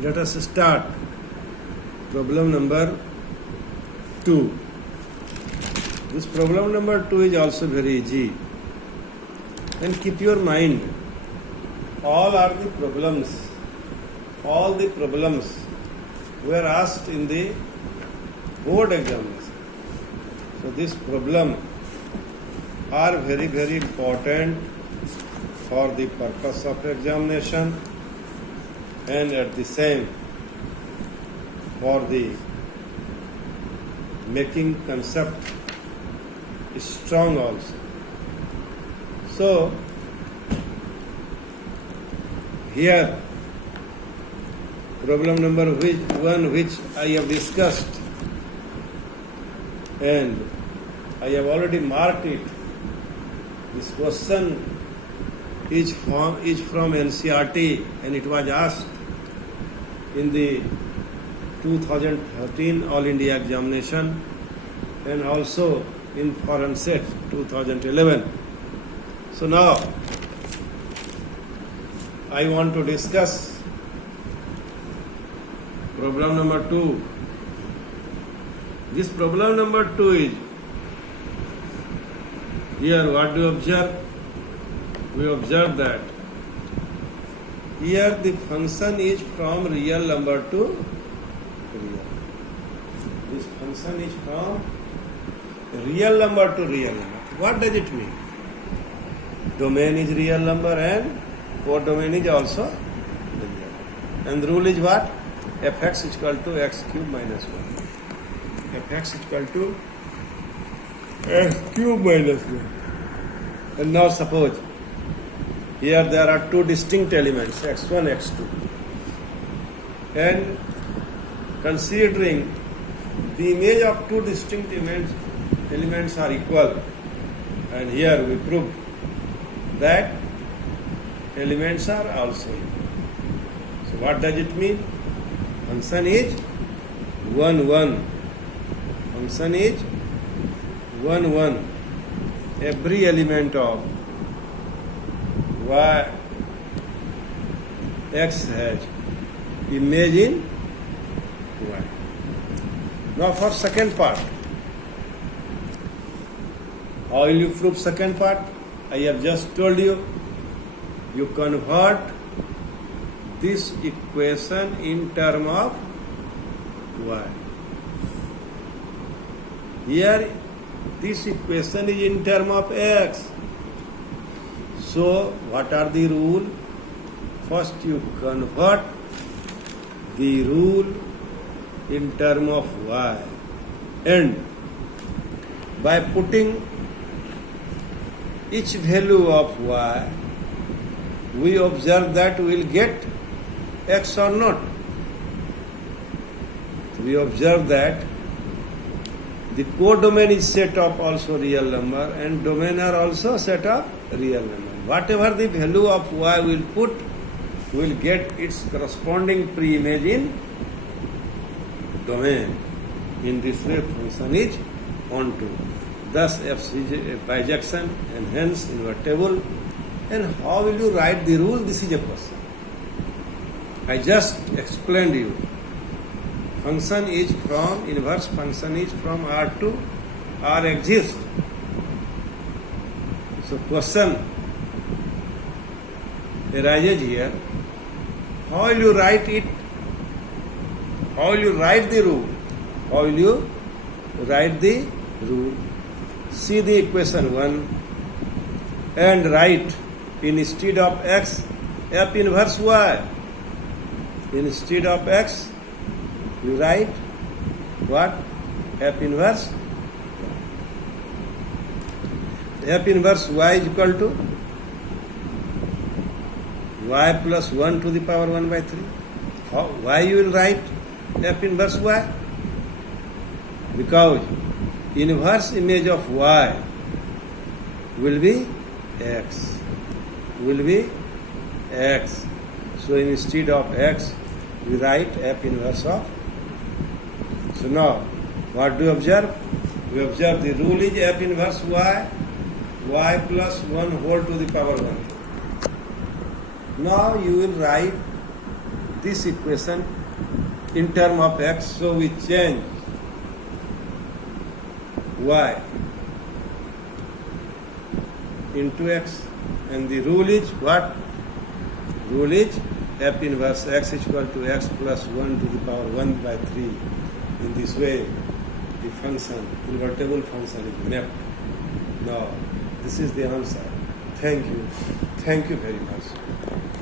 Let us start problem number 2. This problem number 2 is also very easy. And keep your mind, all the problems were asked in the board examination. So this problem are very, very important for the purpose of examination and at the same for the making concept strong also. So here problem number 1 which I have discussed and I have already marked it. This question is from NCERT and it was asked in the 2013 All India examination and also in foreign set 2011. So now I want to discuss problem number 2. This problem number 2 is here what do you observe? We observe that here the function is from real number to real. This function is from real number to real number. What does it mean? Domain is real number and codomain is also real. And the rule is what? Fx is equal to x cube minus 1. Fx is equal to x cube minus 1. And now suppose here there are two distinct elements, x1, x2. And considering the image of two distinct elements are equal, and here we prove that elements are also equal. So what does it mean? Function is 1, 1. Function is 1, 1. Every element of y x has image in y. Now for second part, how will you prove second part? I have just told you, you convert this equation in term of y. Here this equation is in term of x. So what are the rule? First you convert the rule in term of y, and by putting each value of y, we observe that we will get x or not. We observe that the codomain is set of also real number and domain are also set of real number. Whatever the value of y will put, we will get its corresponding pre-image in domain. In this way function is onto. Thus f is a bijection and hence invertible. And how will you write the rule? This is a question. I just explained you. Function is from, inverse function is from R to R exists. So question arises here. How will you write it? How will you write the rule? How will you write the rule? See the equation 1 and write instead of x f inverse y. Instead of x you write what? F inverse. F inverse y is equal to y plus 1 to the power 1 by 3. How? Why you will write F inverse y? Because inverse image of y will be x. Will be x. So instead of x, we write F inverse of. So now, what do we observe? We observe the rule is F inverse y, y plus 1 whole to the power 1. Now you will write this equation in term of x, so we change y into x, and the rule is what? Rule is f inverse x is equal to x plus 1 to the power 1 by 3. In this way, the function, invertible function is mapped. Now, this is the answer. Thank you. Thank you very much.